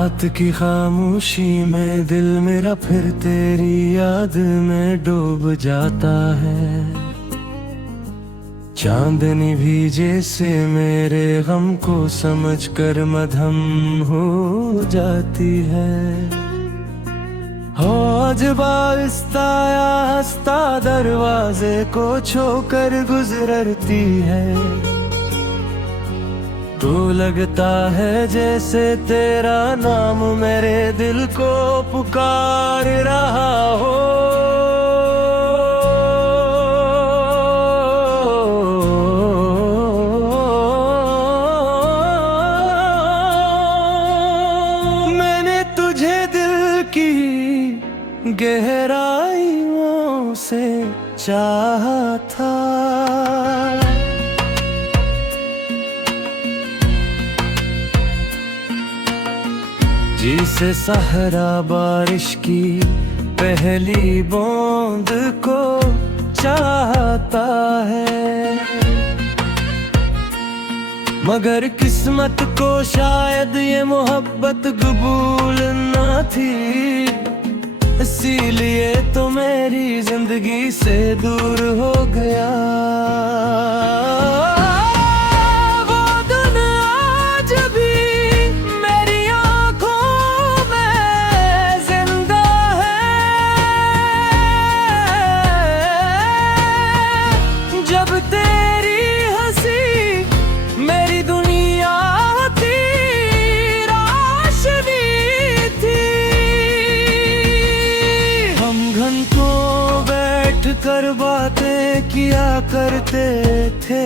रात की खामोशी में दिल मेरा फिर तेरी याद में डूब जाता है। चांदनी भी जैसे मेरे गम को समझकर मधम हो जाती है। हो जब आहिस्ता आहिस्ता दरवाजे को छोकर गुजरती है, तो लगता है जैसे तेरा नाम मेरे दिल को पुकार रहा हो। मैंने तुझे दिल की गहराइयों से चाहा था, जिसे सहरा बारिश की पहली बूंद को चाहता है। मगर किस्मत को शायद ये मोहब्बत कबूल न थी, इसीलिए तो मेरी जिंदगी से दूर हो गया। कर बातें किया करते थे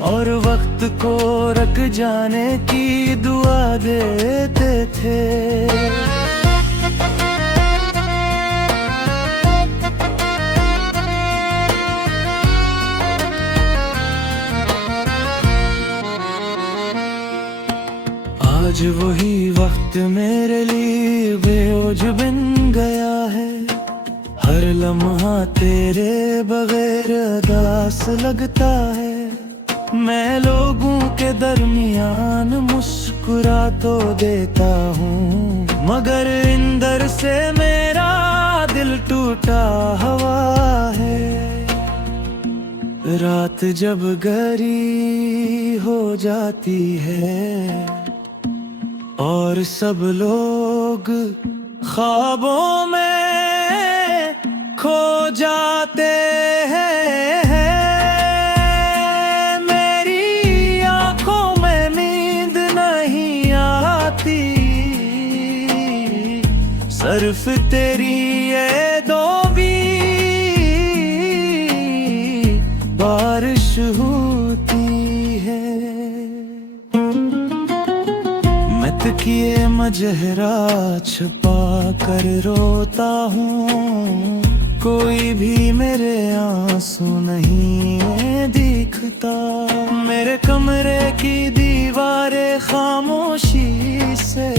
और वक्त को रख जाने की दुआ देते थे। आज वही वक्त मेरे लिए बेओज बन गया है। हर लम्हा तेरे बगैर उदास लगता है। मैं लोगों के दरमियान मुस्कुरा तो देता हूँ, मगर अंदर से मेरा दिल टूटा हुआ है। रात जब गहरी हो जाती है और सब लोग ख्वाबों में खो जाते हैं, मेरी आंखों में नींद नहीं आती। सिर्फ तेरी ये दो भी बारिश होती है। मैं तकिए मजहरा छुपा कर रोता हूँ, कोई भी मेरे आंसू नहीं दिखता। मेरे कमरे की दीवारें खामोशी से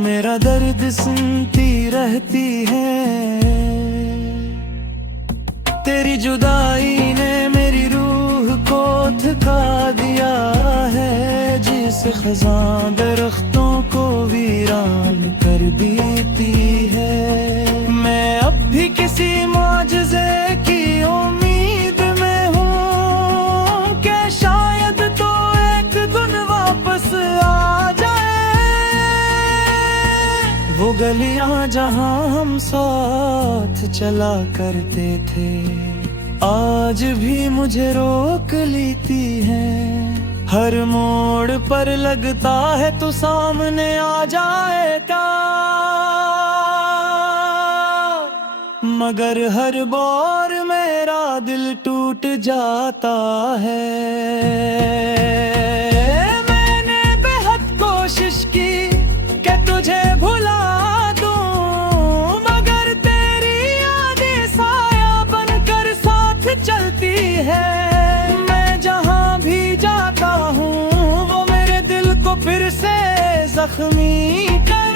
मेरा दर्द सुनती रहती है। तेरी जुदाई ने मेरी रूह को थका दिया है, जिस खज़ां दरख्तों को वीरान कर देती है। मैं अब भी किसी मौजज़े की उम्मीद में हूँ कि शायद तो एक दिन वापस आ जाए। वो गलियाँ जहाँ हम साथ चला करते थे, आज भी मुझे रोक लेती हैं। हर मोड़ पर लगता है तू सामने आ जाएगा, मगर हर बार मेरा दिल टूट जाता है। मैंने बेहद कोशिश की कि तुझे भुला दूं, मगर तेरी यादें साया बनकर साथ चलती है। मैं जहां भी जाता हूँ वो मेरे दिल को फिर से जख्मी कर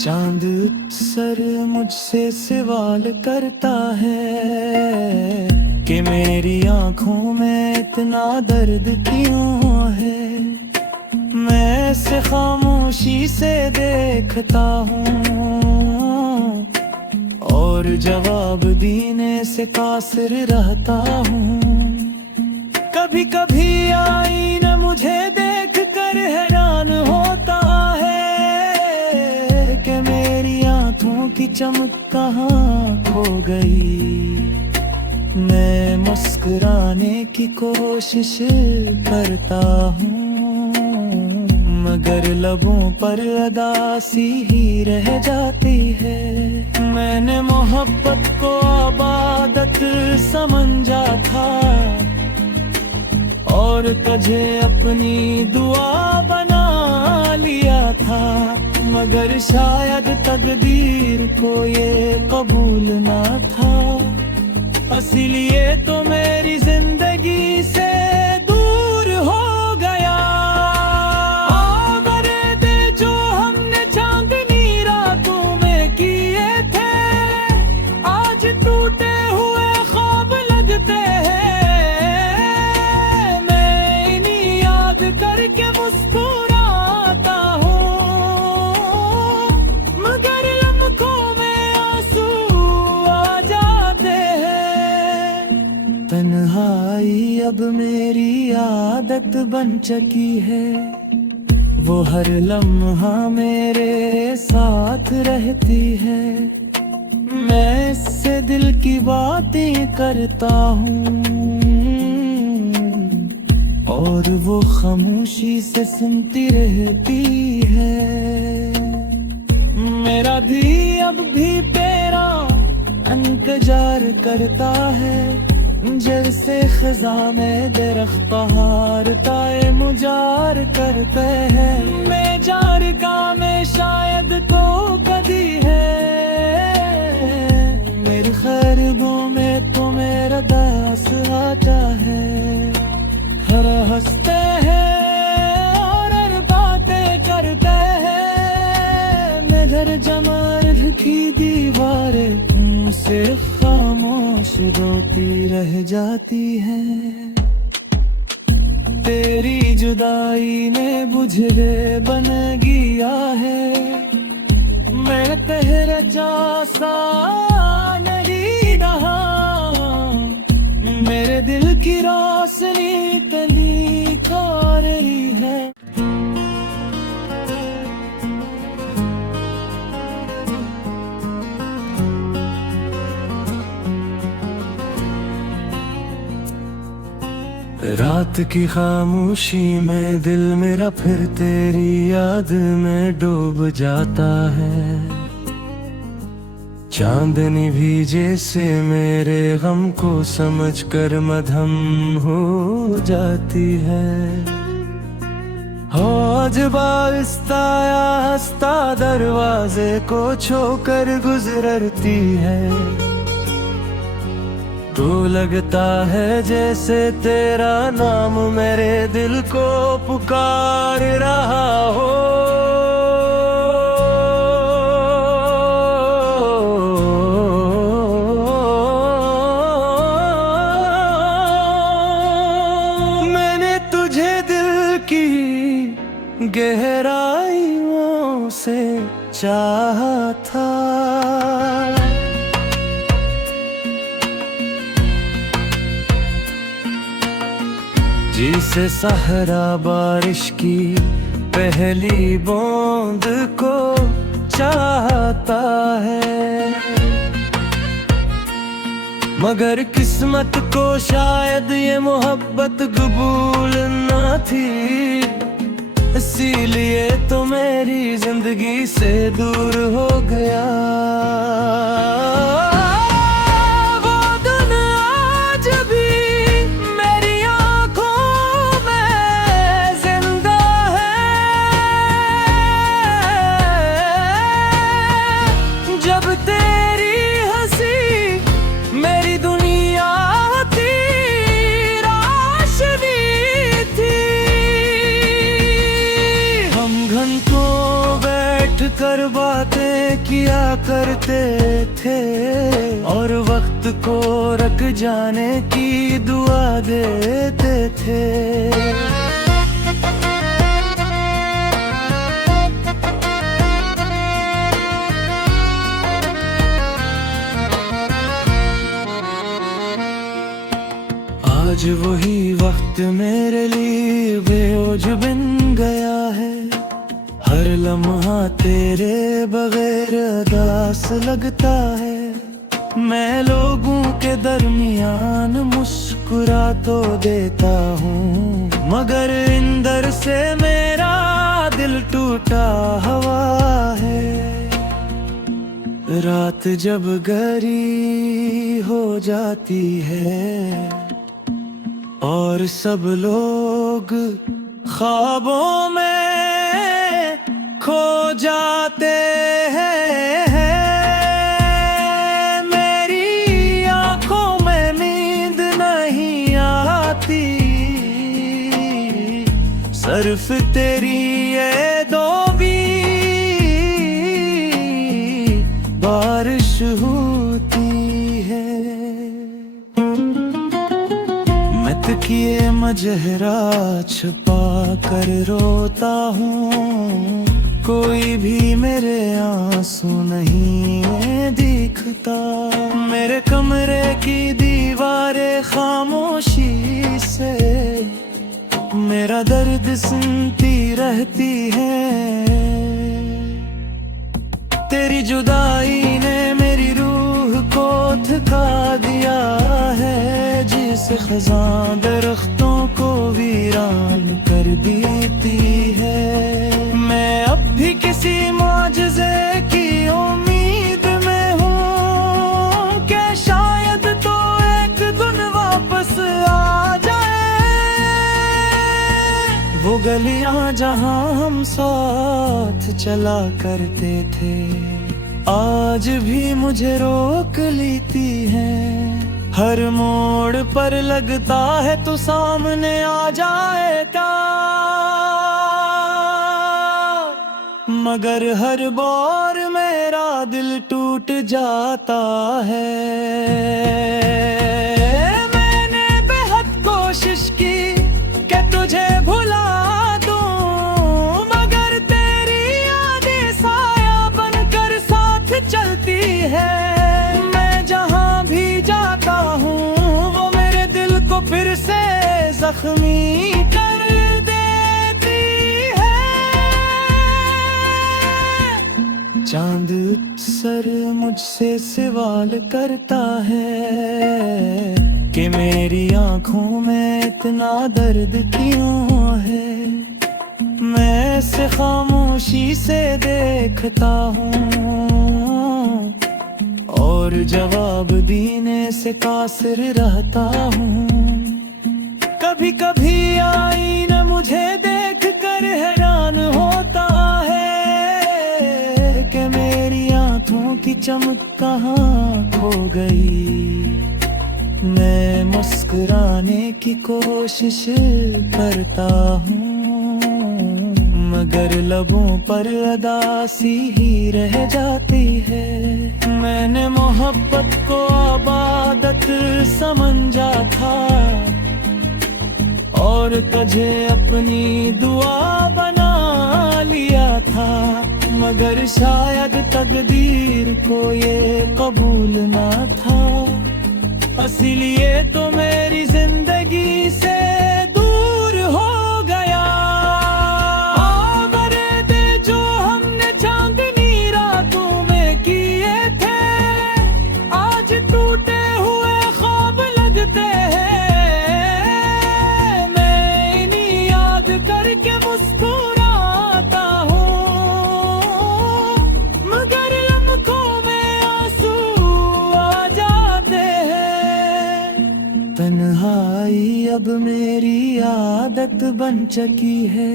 चांद सर मुझसे सवाल करता है कि मेरी आंखों में इतना दर्द क्यों है। मैं इसे खामोशी से देखता हूँ और जवाब देने से कासिर रहता हूँ। कभी कभी आईना मुझे देख कर हैरान होता है कि मेरी आंखों की चमक कहाँ खो गई। मैं मुस्कुराने की कोशिश करता हूँ मगर लबों पर अदासी ही रह जाती है। मैंने मोहब्बत को इबादत समझा था और तुझे अपनी दुआ बना लिया था, मगर शायद तकदीर को ये कबूल ना था। इसीलिए तो मेरी जिंदगी से दूर हो गया। मेरे दिल जो हमने चांदनी रातों में किए थे, आज टूटे हुए ख्वाब लगते हैं। मैं इन्हीं याद करके मुस्कुराता हूँ मगर लम्हों में आंसू आ जाते हैं। तन्हाई अब मेरी आदत बन चुकी है, वो हर लम्हा मेरे साथ रहती है। मैं इससे दिल की बातें करता हूँ और वो खामोशी से सुनती रहती है। मेरा भी अब भी तेरा इंतजार करता है, जैसे खज़ा में दरख्त बहार ताए मुजार करते हैं। मैं जार का में शायद तो कदी है, मेरे ख्वाबों में तो मेरा दास आता है। हर हंसते हैं और बातें करते हैं, मगर जमाल की दीवारें सिर्फ खामोश रोती रह जाती है। तेरी जुदाई ने बुझले बन गया है, मैं तेरे जैसा नहीं रहा। मेरे दिल की रोशनी तली कर रही है। रात की खामोशी में दिल मेरा फिर तेरी याद में डूब जाता है। चांदनी भी जैसे मेरे गम को समझकर मधम हो जाती है। आज बारिस्ता या हंसता दरवाजे को छोकर गुजरती है, तो लगता है जैसे तेरा नाम मेरे दिल को पुकार रहा हो। मैंने तुझे दिल की गहराइयों से चाहा था, जिसे सहरा बारिश की पहली बूंद को चाहता है। मगर किस्मत को शायद ये मोहब्बत कबूल न थी, इसीलिए तो मेरी जिंदगी से दूर हो गया। कर बातें किया करते थे, और वक्त को रख जाने की दुआ देते थे। आज वही वक्त मेरे लिए बेओज बन गया है। हर लम्हा तेरे बगैर अदास लगता है। मैं लोगों के दरमियान मुस्कुरा तो देता हूँ, मगर अंदर से मेरा दिल टूटा हुआ है। रात जब गहरी हो जाती है और सब लोग ख्वाबों में खो जाते हैं, मेरी आंखों में नींद नहीं आती। सिर्फ तेरी ये दौबी बारिश होती है। तकिए मजहरा छुपा कर रोता हूँ, कोई भी मेरे आंसू नहीं दिखता। मेरे कमरे की दीवारें खामोशी से मेरा दर्द सुनती रहती है। तेरी जुदाई ने मेरी रूह को थका दिया है, जिस खज़ां दरख्तों को वीरान कर देती है। मैं अब भी किसी मुआजिज़े की उम्मीद में हूँ कि शायद तो एक दिन वापस आ जाए। वो गलियाँ जहाँ हम साथ चला करते थे, आज भी मुझे रोक लेती हैं। हर मोड़ पर लगता है तू सामने आ जाएगा, मगर हर बार मेरा दिल टूट जाता है। मैंने बेहद कोशिश की कि तुझे भुला दूं, मगर तेरी यादें साया बनकर साथ चलती है। फिर से जख्मी कर देती है। चांद सर मुझसे सवाल करता है कि मेरी आंखों में इतना दर्द क्यों है। मैं इसे खामोशी से देखता हूँ और जवाब देने से कासिर रहता हूँ। कभी कभी आईना मुझे देख कर हैरान होता है कि मेरी आंखों की चमक कहाँ खो गई। मैं मुस्कुराने की कोशिश करता हूँ, मगर लबों पर अदासी ही रह जाती है। मैंने मोहब्बत को आबादत समझा था और तुझे अपनी दुआ बना लिया था, मगर शायद तकदीर को ये कबूल ना था। इसीलिए तो मेरी जिंदगी से दूर हो गया। आवारे दे जो हमने चांदनी रातों में किए थे, आज टूटे हुए ख्वाब लगते हैं। मैं इन्हीं याद करके मुस्कुराता हूँ, मगर लम्हों में आंसू आ जाते हैं। तन्हाई अब मेरी आदत बन चुकी है,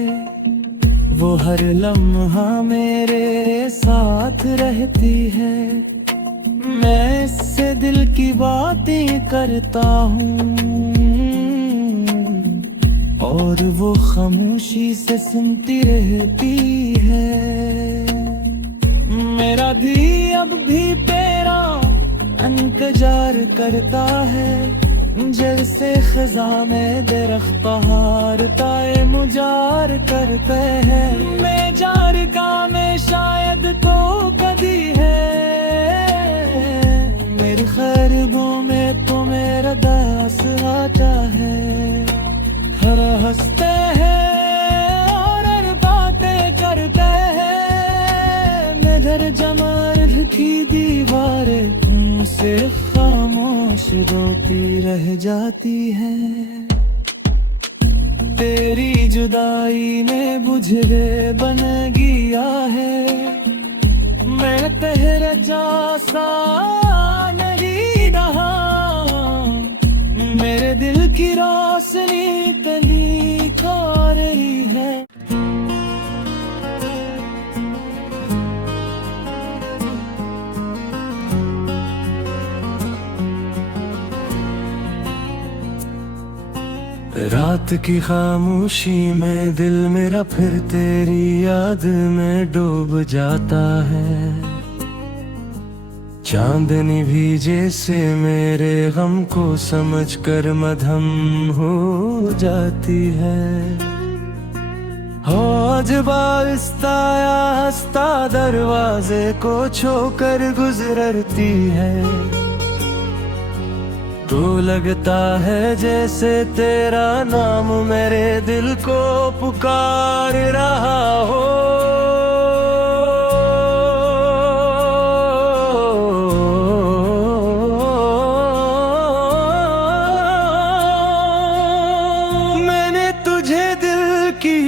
वो हर लम्हा मेरे साथ रहती है। मैं इससे दिल की बातें करता हूँ और वो खामोशी से सुनती रहती है। मेरा भी अब भी तेरा इंतजार करता है, जैसे खज़ा में दरख्त बहार ताए मुजार करते हैं। मैं जार का मैं शायद तो कदी है, मेरे ख्वाबों में तो मेरा दास आता है। हर हंसते हैं और बातें करते हैं, मेरे जमाल की दीवारें उनसे खामोश रोती रह जाती है। तेरी जुदाई ने बुझे बन गया है, मैं तेरा जैसा नहीं रहा, मेरे दिल की रोशनी तली खा रही है। रात की खामोशी में दिल मेरा फिर तेरी याद में डूब जाता है। चांदनी भी जैसे मेरे गम को समझकर मधम हो जाती है। हो जब आहिस्ता आहिस्ता दरवाजे को छोकर गुजरती है, तो लगता है जैसे तेरा नाम मेरे दिल को पुकार रहा हो। मैंने तुझे दिल की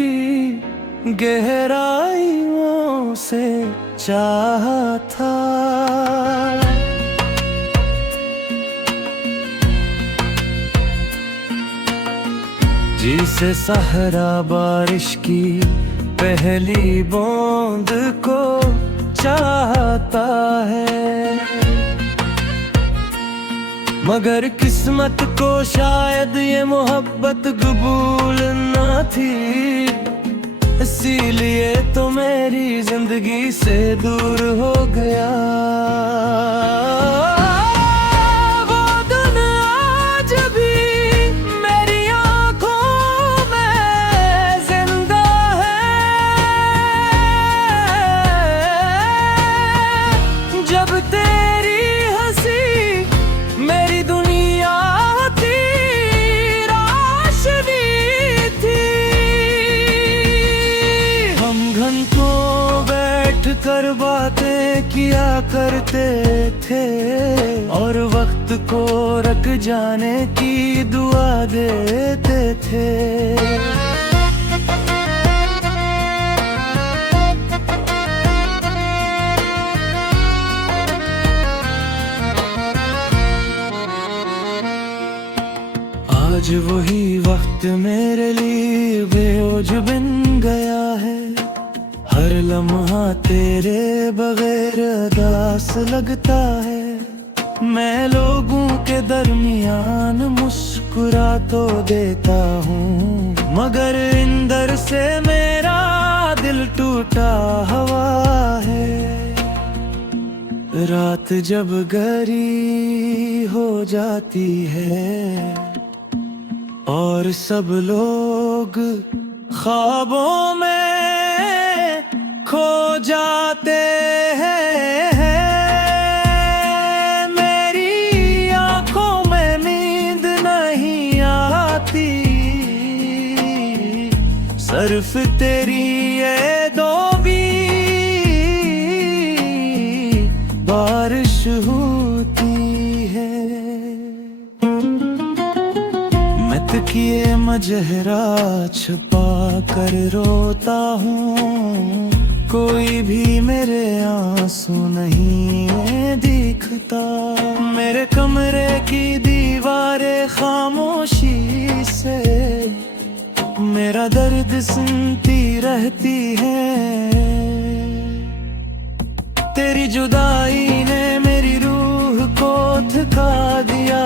गहराइयों से चाहा था, जिसे सहरा बारिश की पहली बूंद को चाहता है। मगर किस्मत को शायद ये मोहब्बत कबूल न थी, इसीलिए तो मेरी जिंदगी से दूर हो गया। कर बातें किया करते थे और वक्त को रख जाने की दुआ देते थे। आज वही वक्त मेरे लिए बेओज बन गया है। हर लम्हा तेरे बगैर उदास लगता है। मैं लोगों के दरमियान मुस्कुरा तो देता हूँ, मगर अंदर से मेरा दिल टूटा हुआ है। रात जब गहरी हो जाती है और सब लोग ख्वाबों में खो जाते हैं, मेरी आंखों में नींद नहीं आती, सिर्फ तेरी ये दो भी बारिश होती है। मैं तकिए मजहरा छुपा कर रोता हूँ, कोई भी मेरे आंसू नहीं दिखता। मेरे कमरे की दीवारें खामोशी से मेरा दर्द सुनती रहती है। तेरी जुदाई ने मेरी रूह को थका दिया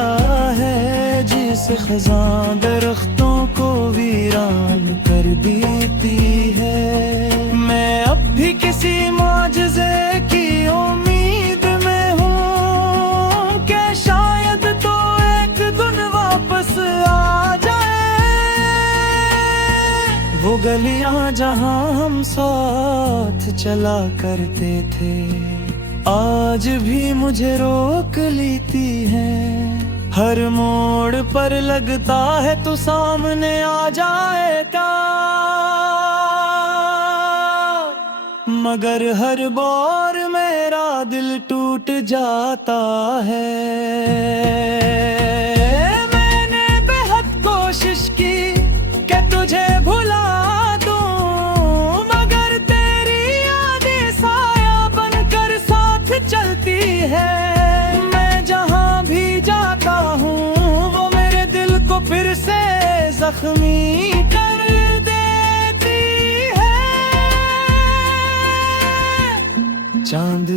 है, जिस खज़ां दरख्तों को वीरान कर देती है। मैं अब भी किसी मौजज़े की गलियां जहां हम साथ चला करते थे, आज भी मुझे रोक लेती हैं। हर मोड़ पर लगता है तू सामने आ जाएगा, मगर हर बार मेरा दिल टूट जाता है। मैंने बेहद कोशिश की कि तुझे भुला दूं, मगर तेरी यादें साया बनकर साथ चलती है। मैं जहां भी जाता हूँ वो मेरे दिल को फिर से जख्मी कर देती है। चांद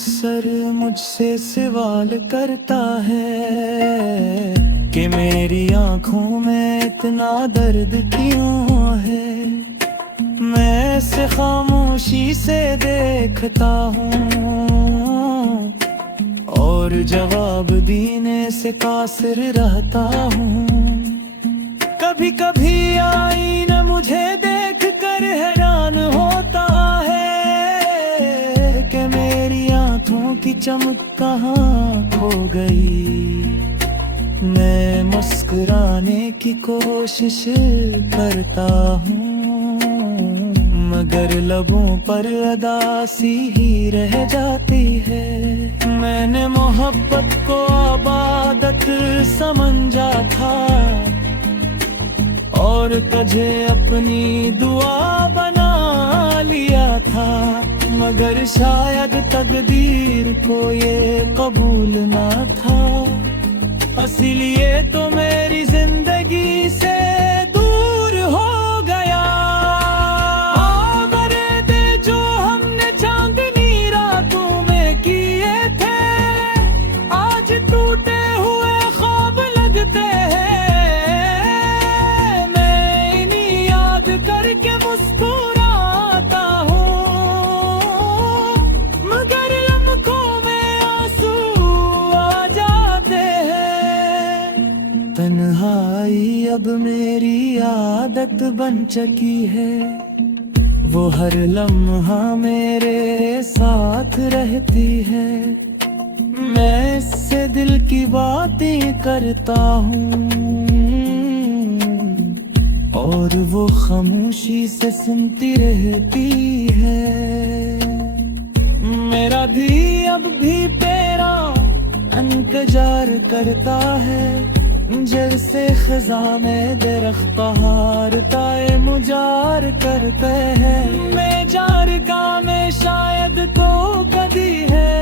सर मुझसे सवाल करता है कि मेरी आंखों में इतना दर्द क्यों है। मैं इसे खामोशी से देखता हूँ और जवाब देने से कासिर रहता हूँ। कभी कभी आईना मुझे देख कर हैरान होता है कि मेरी आंखों की चमक कहाँ खो गई। मैं मुस्कुराने की कोशिश करता हूँ, मगर लबों पर अदासी ही रह जाती है। मैंने मोहब्बत को इबादत समझा था और तुझे अपनी दुआ बना लिया था, मगर शायद तकदीर को ये कबूल ना था। इसीलिए तो मेरी जिंदगी से दूर हो गया। मरे दे जो हमने चांदनी रातों में किए थे, आज टूटे हुए ख्वाब लगते हैं। मैं इन्हीं याद करके मुस्कुराता हूँ, मगर लम्हों में आंसू आ जाते हैं। तन्हाई अब मेरी आदत बन चुकी है, वो हर लम्हा मेरे साथ रहती है। मैं इससे दिल की बातें करता हूँ और वो खामोशी से सुनती रहती है। मेरा भी अब भी तेरा इंतजार करता है, जैसे खजा में दरख्त बहारता है मुजार करते हैं। मैं जार का में शायद तो कदी है,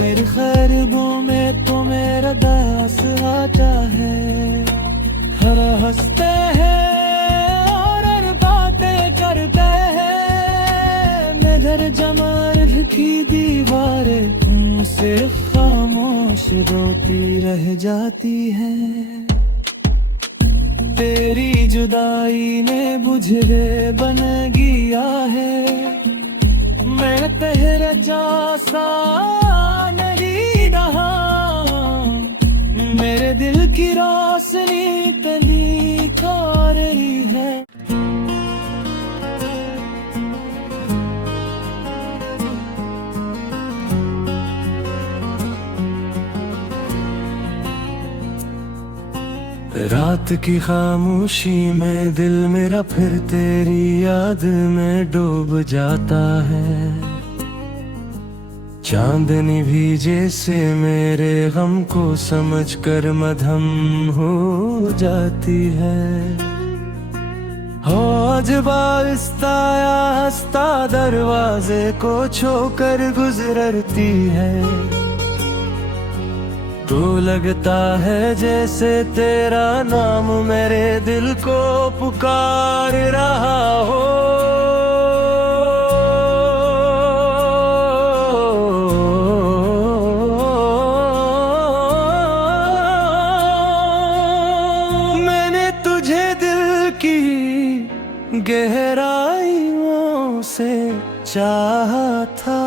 मेरे ख्वाबों में तो मेरा दास आता है। हर हंसते हैं और हर बातें करते हैं, मगर जमाल की दीवारें सिर्फ खामोश रोती रह जाती है। तेरी जुदाई ने बुझले बन गया है, मैं तेरा जैसा नहीं रहा। मेरे दिल की रोशनी तली कर रही है। रात की खामोशी में दिल मेरा फिर तेरी याद में डूब जाता है। चांदनी भी जैसे मेरे गम को समझकर मधम हो जाती है। आज आहिस्ता आहिस्ता दरवाजे को छोकर गुजरती है, तो लगता है जैसे तेरा नाम मेरे दिल को पुकार रहा हो। मैंने तुझे दिल की गहराइयों से चाहा था।